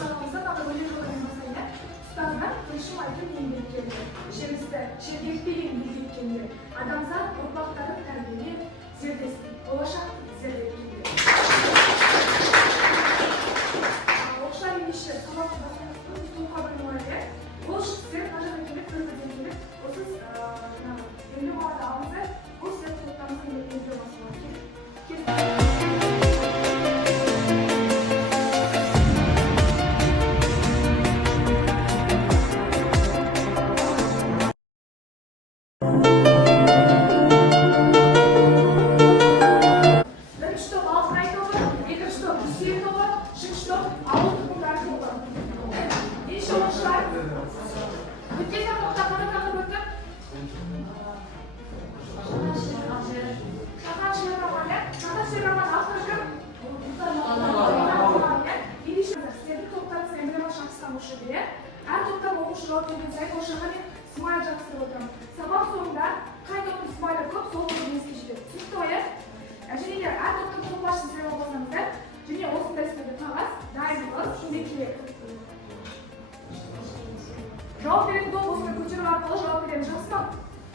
başlamamızda da böyle kalınmasıyla Stazlar kılıçım aydın еңбеккерлер. Ішімізді шергектеген еңбеккерлер. Адамзат ұрпақтарын тәрбиелеп, зердесін, болашақты зерделегендер. Оқшылар емеші сабақ басқарып, тұлға бөлімлерде ол сіздер нажар келіп, бір-бірден келіп, осы емле балады ауызды бұл сіздер тоқтамыздың емле басылар. Әр топтан оқушы жауап берген сайын ошаға мен смайл жабыстырып отырамын. Сабақ соңында қай топтың смайлы көп, сол топтың еске жетеді. Түсінікті ғой, және де әр топтың қолбасшысын сайлап алсаңыздар, және осындай істерде қағаз, дайындығыз, не керек. Жауап беретін топ осыны көтеру арқылы жауап береміз, жақсы ма?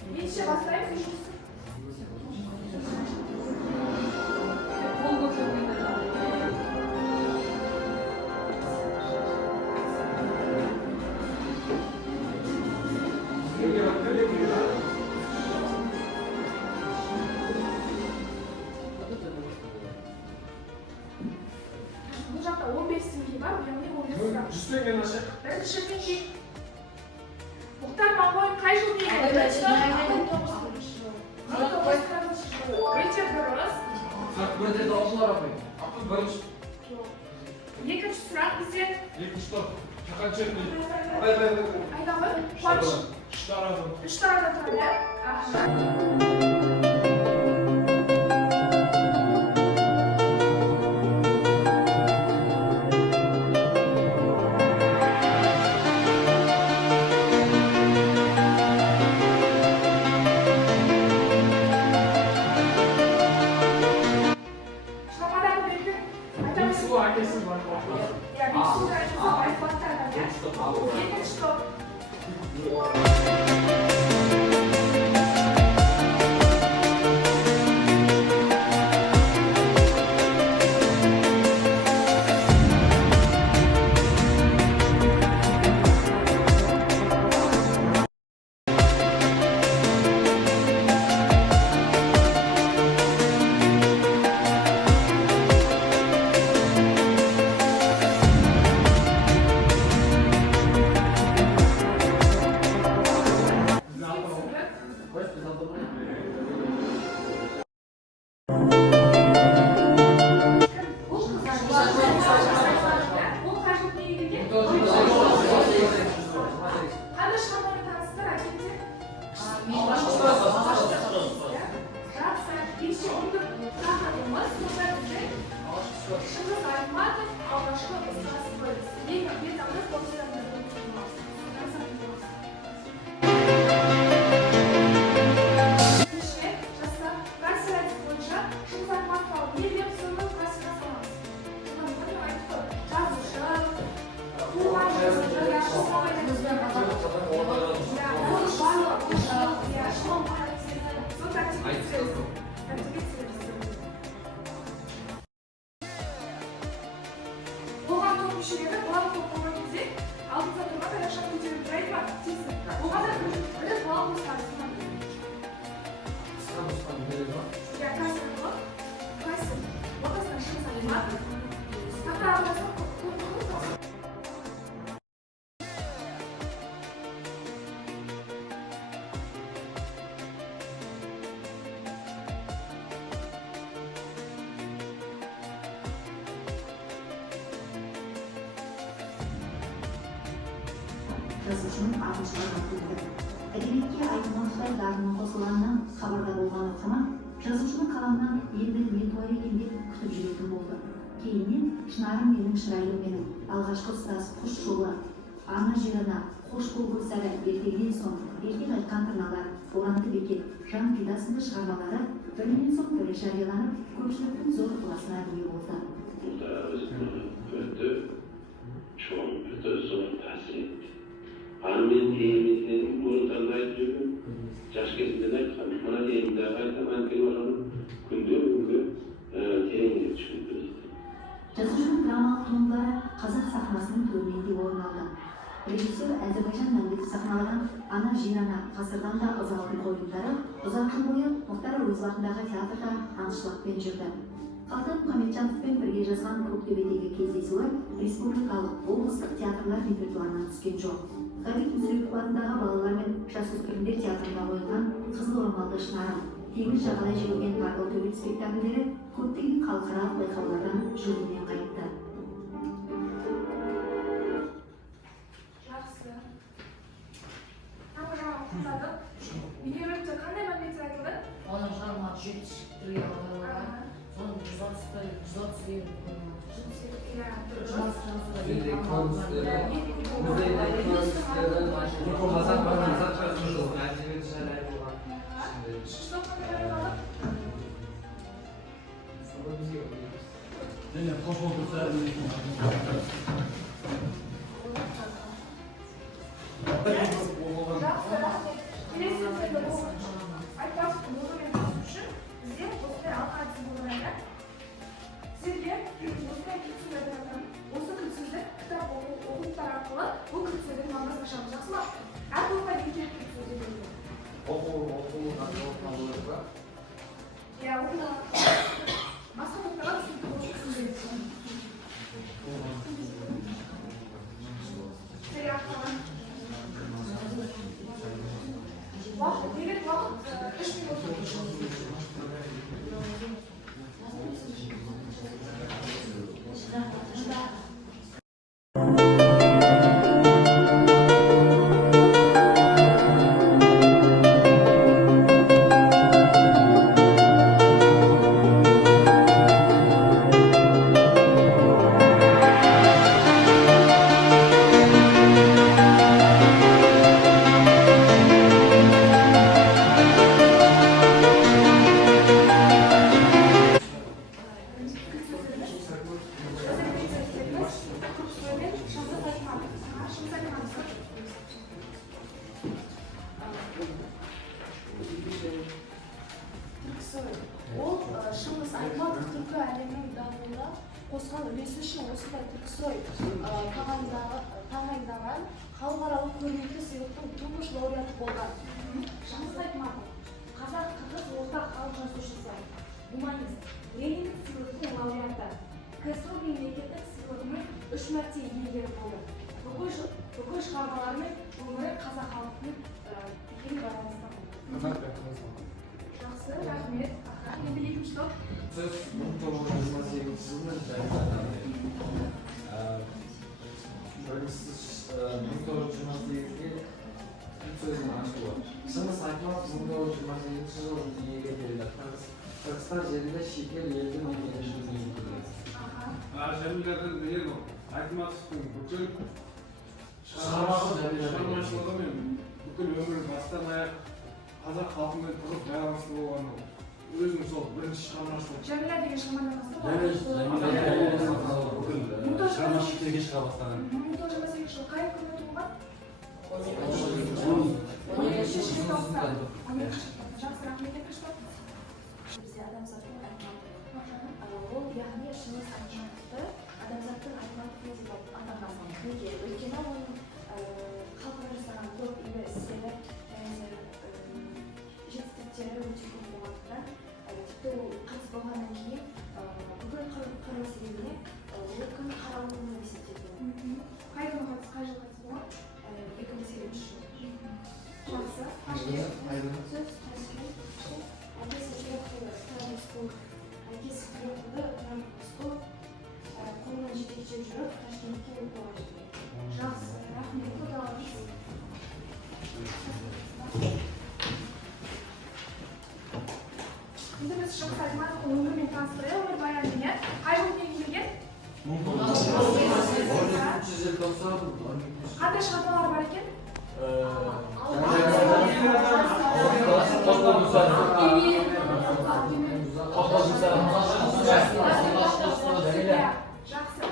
Ендеше бастаймыз. Бұл жақта 15 теңге бар, яғни 15 грамм. 100 теңгені ашайық. Бірінші теңге. Мұхтар Маңғойын қай жыл дейін? Өте дұрыс. Бірде даусылар апай. Бірінші. Екінші сұрақ бізде. Екінші топ. Шақаншы өтті. Айдағы қуаныш. Үш тарады. Үш тарада тұрады. Жазушының ағылшынға келді. Әдебиетке айтылмастай дарыны қосылғаннан хабарда болған оқырман жазушының қаламынан енді не туар екен деп күтіп жүретін болды. Кейіннен Шынарым менің шырайлым менің алғашқы ұстаз құш жолы, ана жер ана, қош бол сәрі ертегіден соң ертең айтқан тырналар, боранды бекет, жан пида сынды шығармалары бірінен соң бірі жарияланып, көпшіліктің зор ықыласына ие болды. Мен eğitiminin doğrularını aytıyorum. Yaş kesimden aytkan. Bana eğitimde aytsam anken oranın күндө тереңирээк түшүнүп берет. жазуучунун драмалык туындылары казак сахнасынын төрүнүндө орун алды. Режиссер Азербайжан мамлекети сахналаган Ана Жирана ғасырдан да ызалдын коюмдары узак жыл бою Мухтар Әуезов атындагы театрда аңчылыкпен жүрдү. Калтан Мухамеджановпен бирге жазган Көктөбөдөгү кездесүүлөр республикалык, облустук театрлар репертуарынан түскөн жок. Габит Мүсірепов атындагы балалар мен жасөспүрүмдөр театрында коюлган Кызыл орамалды шынарым, Теңиз жагылай жегилген Таргал төбөт спектакльдери көптөгөн калкаралык байкоолордон жүлдөнен кайтты. Жақсы. Таңғы жаңа тыңдадық. Бейнероликте қандай мәліметтер айтылды? Оның шығарма жетістіктері аударылған, соның 131 Что қандай байқадық? Жақсы, рахмет. Келесі сөзді айтпас болумен танысу үшін бізде осындай алқа әдісі болғанда сіздерге осындай кілтсөздерді осы кілтсөзді кітап оқулықтар арқылы бұл кілтсөздің мағынасын ашамыз, жақсы ма? Әр оқуға келген кілтсөзді береді. Иә, оқуға басқа топтарға түсінікті болып түсіндіреді. Уақыт, берген уақыт 3 минут. Ол Шыңғыс Айтматов түркі әлемінің дамуына қосқан үлесі үшін осындай түрксой тағайындаған халықаралық көрнекті сыйлықтың тұңғыш лауреаты болған. Шыңғыс Айтматов қазақ-қырғыз ортақ халық жазушысы, гуманист, Ленин сыйлықтың лауреаты, КСР мемлекеттік сыйлығының 3 мәрте иегері болды. Бүкіл шығармаларымен өмірі қазақ халқының тікелей байланысты болды. Жақсы, рахмет. Енді екінші топ. Сөз 1928 жылы жарияланды. 1928-ге сөздің ашылуы. Шыңғыс Айтматов 1928 жылы дүниеге келді. Қырғызстан жерінде шекер елдің 17-ші күніне келді. Жәмилердің ең Айтматовтың бүкіл шығармашылығы мен бүкіл өмірі бастан аяқ қазақ халқымен тығыз байланысты болған өзінің сол бірінші шығармашылығы. Жәмила деген шығармадан бастап. Шығарма шетелге шыға бастаған. 1928 жылы қай күні туылған? 17-ші желтоқсан. Жақсы, рахмет екінші топ. Бізде адамзаттың Айтматовы. Ол яғни Шыңғыс Айтматовты адамзаттың Айтматовы деп атаған. Неге? Өйткені оның халқына жасаған көп игі істері және жетістіктері өте көп болғандықтан тіпті ол қайтыс болғаннан кейін бүкіл қырғыз еліне ол күн қаралы күн деп есептелген. Қай күні қайтыс, қай жыл қайтыс болған? 2008 жыл. Жақсы. Әкесі жүректі Трамскул, қолынан жетекші жүріп, Ташкентке оқуға жүрді. Жақсы, рахмет. Құдаларыңыз. Енді біз Шыңғыс Айтматовтың өмірімен таныстырайық, өмірбаяны иә. Қай жылы дүниеге келген? 1990. Қандай шығармалары бар екен? Жақсы.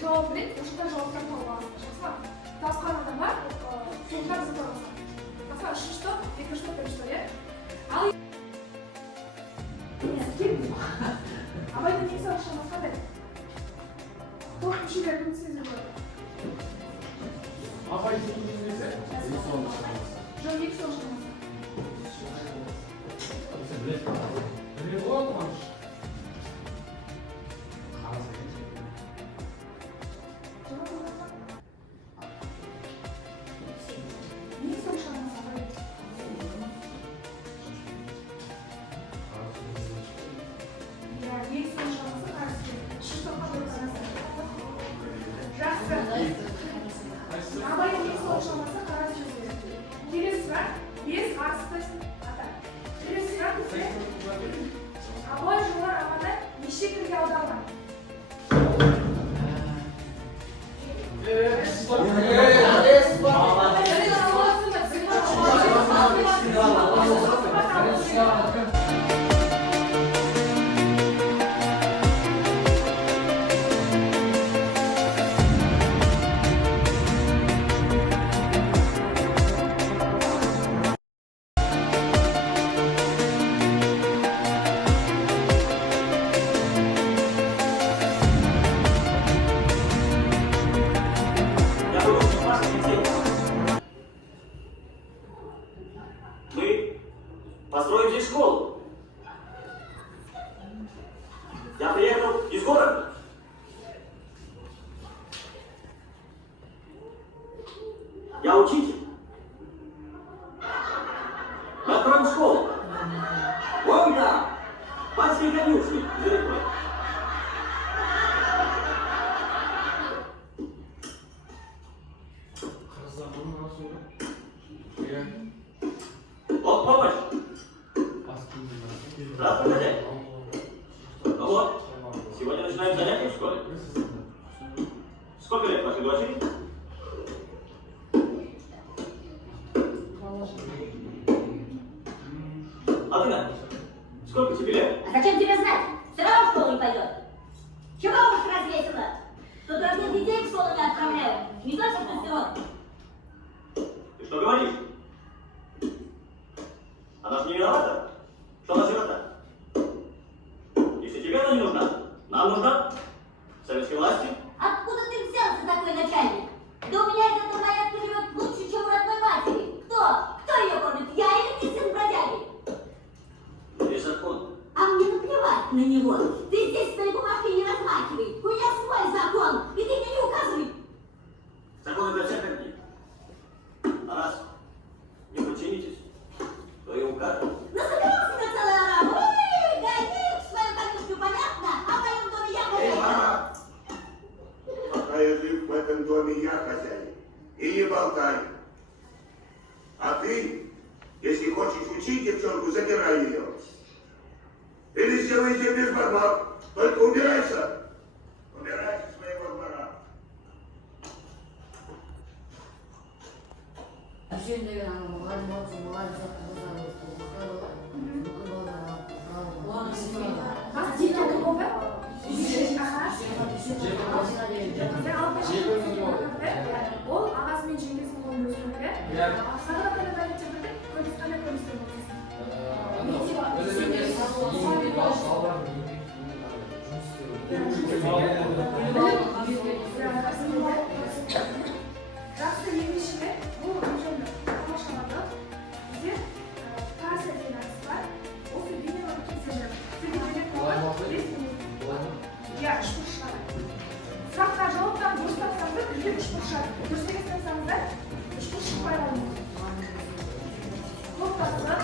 javob bering, o'sha javobdan topib olasiz. Masalan, topgan odamlar so'zlar so'rasa. Masalan, что, это что, это что, ya? Абайдың ең соңғы қандай? Тоғыз мүшелердің сөзі болады. Абай деген несі? Жоқ, ең соңғы Біле болады ма? Абай жылдар аманда неше тілге аударған? Мы построим здесь школу. Я приехал из города. Я учитель. Мы откроем школу. Вон там, панской конюшни, за рекой. Вот помощь. Здравствуй, хозяин. Ну вот, сегодня начинаем занятия в школе. Сколько лет вашей дочери? А ты, Надя, сколько тебе лет? А зачем тебе знать? Все равно в школу не пойдет. Чего уши развесила? Тут родных детей в школу не отправляют. Не то, что тестировки. Ты что говоришь? Она же не виновата, что она сирота. Если тебе она не нужна, нам нужна. Советской власти. Откуда ты взялся такой начальник? Да у меня эта турбоядка живет лучше, чем у родной матери. Кто ее кормит? Я или ты, сын бродяги? Есть закон. А мне наплевать на него. Ты здесь свои бумажки не размахивай. У меня свой закон. И ты мне не указывай. Законы для всех одни. А раз не подчинитесь, то и укажем. Насобирался на целый араб. Ой, гони свою конюшню, понятно? А в моем доме я хозяин. Пока я жив в этом доме, я хозяин. И не болтай. А ты, если хочешь учить девчонку, забирай ее. Или сделай ее без бабок. Только убирайся. Убирайся с моего двора. Düşün de yani muhalif olsun, muhalif olsun, ол ағасы мен жеңгесінің қолында өскен сағат қандай мектепте қандай жақсы еңбекшілер бұл үлкен тамашалады. Бізде партия деген әдіс бар. Осы бейнені өткізеді. Иә, үш бұрыш шығады. Сұраққа жауаптан дұрыс тапсаңыздар, бізге үш бұрыш шығады. Дұрыс емес тапсаңыздар, үш бұрыш шықпай қалуы. Топтасы.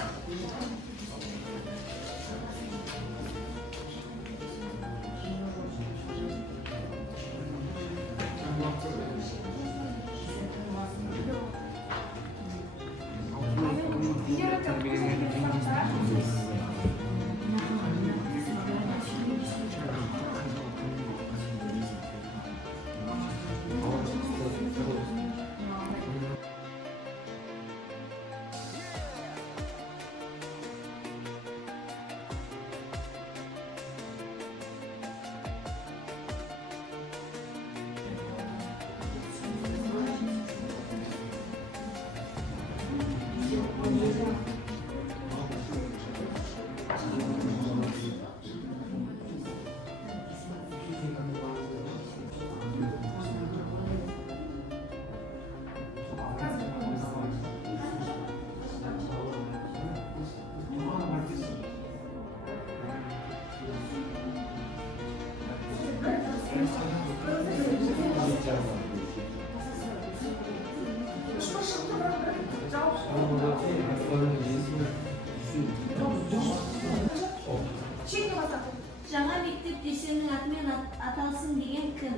Жаңа мектеп дүйсеннің атымен аталсын деген кім?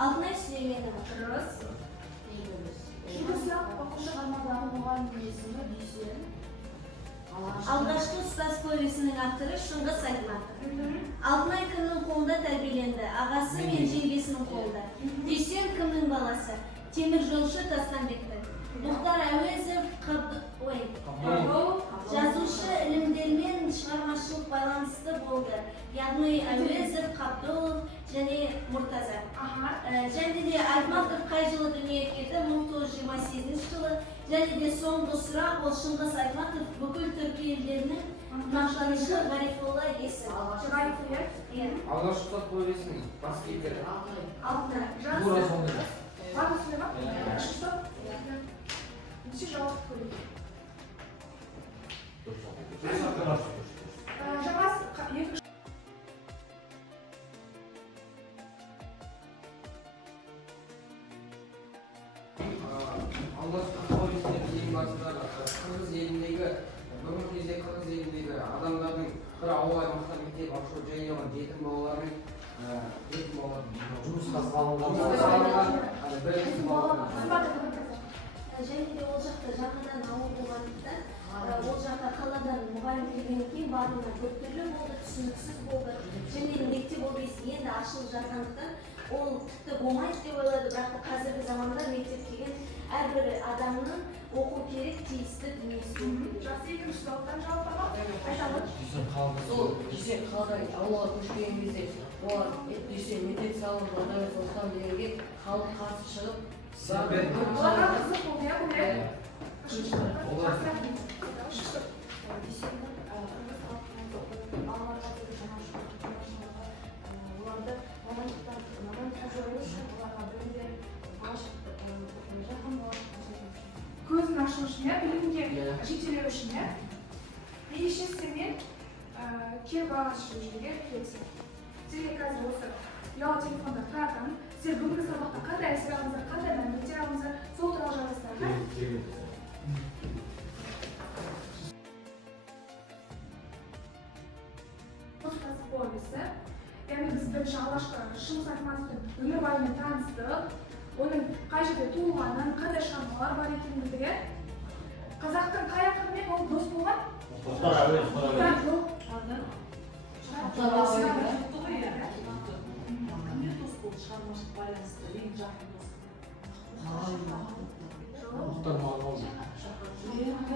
Алтынай Сүлейменова. Дұрыс. Жүргізіліп оқушы ғалымдағы мұғалімнің есімі Дүйсен. Алғашқы ұстаз повесінің авторы Шыңғыс Айтматов. Алтынай кімнің қолында тәрбиеленді? Ағасы мен жеңгесінің қолында. Дүйсен кімнің баласы? Темір жолшы Тастанбектің. Мұхтар Әуезов жазушы ілімдермен шығармашылық байланысты болды. Яғни Әуезов, Қабдолов және Мұртаза. Және де Айтматов қай жылы дүниеге келді? 1928 жылы. Және де соңғы сұрақ ол Шыңғыс Айтматов бүкіл түркі елдерінің мақтанышы Ғарифолла есім. Алғашқы ұстаз повесінің бас кейіпкері. Алтынай. Тура сондай. Var mı Süleyman? Şurada. Bir şey cevap koyayım. Jamaz екі алғашқы повестер ең басындағы Қырғыз еліндегі бүгінгі кезде Қырғыз еліндегі адамдардың бір ауыл аймақтар мектеп ашу және оған жетім балалардың жұмысқа салынған және де ол жақта жаңадан ауыл болғандықтан ол жақта қаладан мұғалім келгеннен кейін барлығы біртүрлі болды, түсініксіз болды. Және мектеп ол енді ашылып жатқандықтан ол тіпті болмайды деп ойлады, бірақ қазіргі заманда мектеп деген әрбір адамның оқу керек тиісті дүниесі. Жақсы, екінші сұрақтан жауап алып, айтамын. Дүйсен қаладан ауылға көшкен кезде олар Дүйсен мектеп салып жатыр соғыстан дегенге халық қарсы шығып Оларға қызық болды, иә, бұл иә? Үшінші көзін ашу үшін, білімге жетелеу үшін, ерекшесі мен кер бағасы жүргізуге келесің. Сізге қазір осы ұялы телефонда қаратам, сіздер бүгінгі сабақта қандай әсер алыңыздар, қандай мәліметтер алыңыздар, сол туралы жазасыздар. Ұстаз повесі, яғни біз бірінші алғашқы Шыңғыс Айтматовтың өмірбайымен таныстық, оның қай жерде туылғанын, қандай шығармалар бар екенін білдік. Қазақтың қай ақынымен ол дос болған? Мұхтар Әуезов.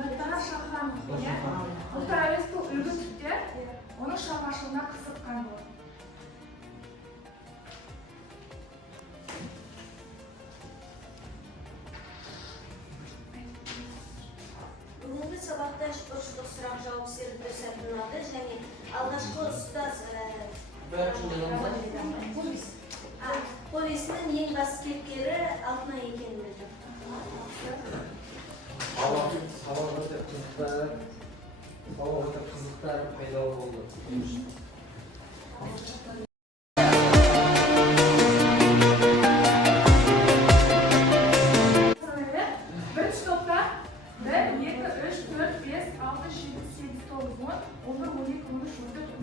Мұхтар Шахрам, Мұхтар Әуезов үлгі түрде оның шығармашылығына қызыққан болды. Бүгінгі сабақта үштік сұрақ жауап серіктер сәтінады және алғашқы ұстаз повесінің ең басты кейіпкері Алтынай екенін білді. Сабақ қызықтар пайда болды. Бірінші топта 1, 2, 3, 4, 5, 6, 7, 8, 9, 10, 11, 12, 13, 14,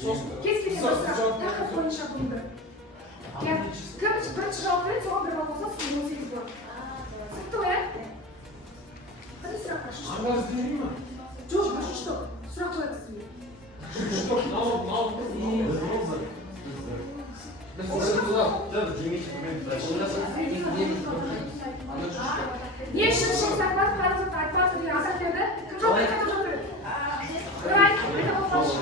Кез келген бір сұрақ тақырып бойынша бұлынды. Кім birinchi javob beradi, so'ng bir bo'lsa sizga 18 bo'ladi. Түсінікті ғой, иә? Қандай сұрақ қашы? Аңғар іздемей ма? Жоқ, қашы что? Сұрақ қояды сізге. Что? Не үшін шығыс айтпады, қарызымды айтпады деген азап берді? Кім жоқ берді, кім жоқ берді? Бір айт, айта болмашы.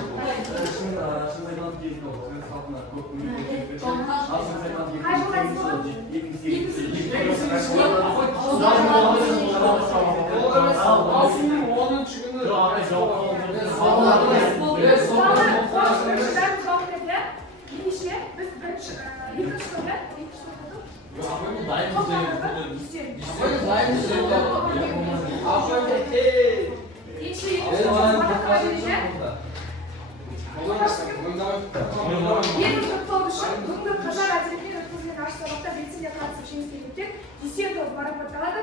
Қай жылы айтсыз болады? Ең үздік топ үшін бүгінгі қазақ әдебиетінен өткізілген ашық сабақта белсене қатысып жеңіске жеткен 10 топ марапатталады.